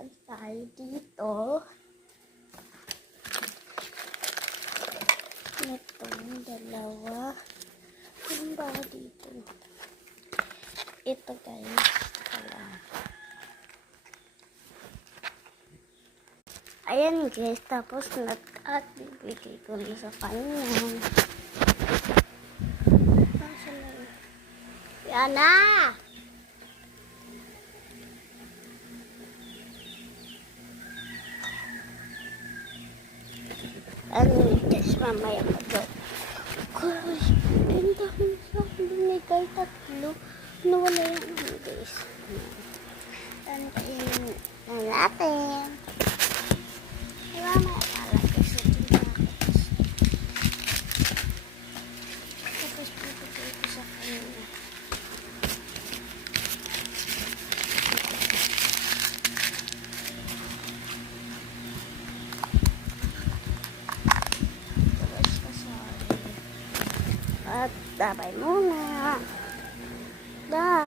Dadaan tayo dito. Itong dalawa. Ano ba dito? Ito guys. Pala. Ayan guys. Tapos at bibigay ko na sa kanya. Yan na! Ano guys, mamaya pa doon. Guys, ang dami sa akin binigay, 3. Nawala yung ano guys. Tantayin na natin. Mamaya lalagay sa tinakas. Tapos bibigay ko sa kanya. At dabay muna. Bye.